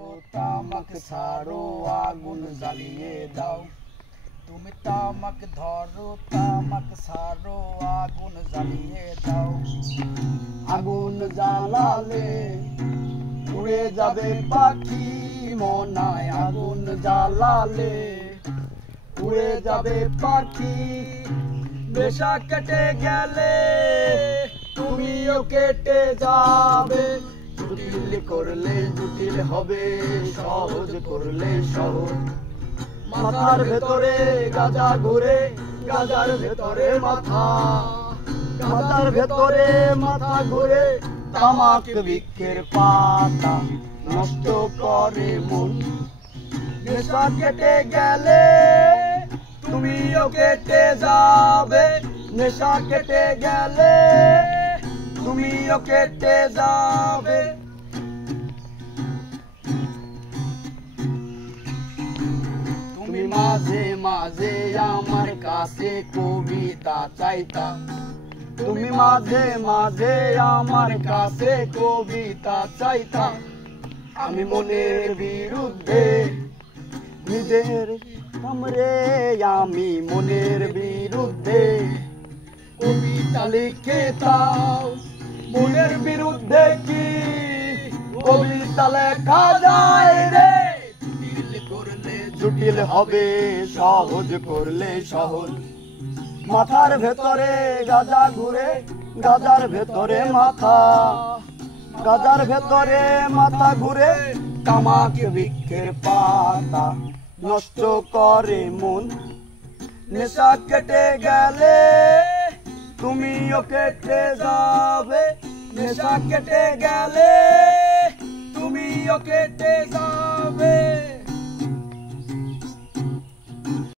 ধরো তামাক ছাড়ো আগুন জ্বালিয়ে দাও তুমি তামাক ধরো তামাক ছাড়ো আগুন জ্বালিয়ে দাও আগুন জ্বালালে উড়ে যাবে পাখি মনায় আগুন জ্বালালে উড়ে যাবে পাখি নেশা কেটে গেলে তুমিও কেটে যাবে জটিল করলে জটিল হবে সহজ করলে সহজ মাথার ভেতরে গাজা ঘুরে গাজার ভেতরে মাথা গাজার ভেতরে মাথা ঘুরে তামাক বৃক্ষের পাতা নষ্ট করে মন নেশা কেটে গেলে তুমিও কেটে যাবে নেশা কেটে গেলে তুমিও কেটে যাবে তুমি মাঝে মাঝে আমার কাছে কবিতা চাইতা তুমি মাঝে মাঝে আমার কাছে কবিতা চাইতা আমি মনের বিরুদ্ধে নিজের কামরে আমি মনের বিরুদ্ধে কবিতা লিখে দাও মনের বিরুদ্ধে কি কবিতা লেখা যায় রে জটিল করলে জটিল হবে সহজ করলে সহজ মাথার ভেতরে গাজা ঘুরে গাজার ভেতরে মাথা গাজার ভেতরে মাথা ঘুরে তামাক বৃক্ষের পাতা নষ্ট করে মন নেশা কেটে গেলে তুমিও কেটে যাবে নেশা কেটে গেলে তুমিও কেটে যাবে।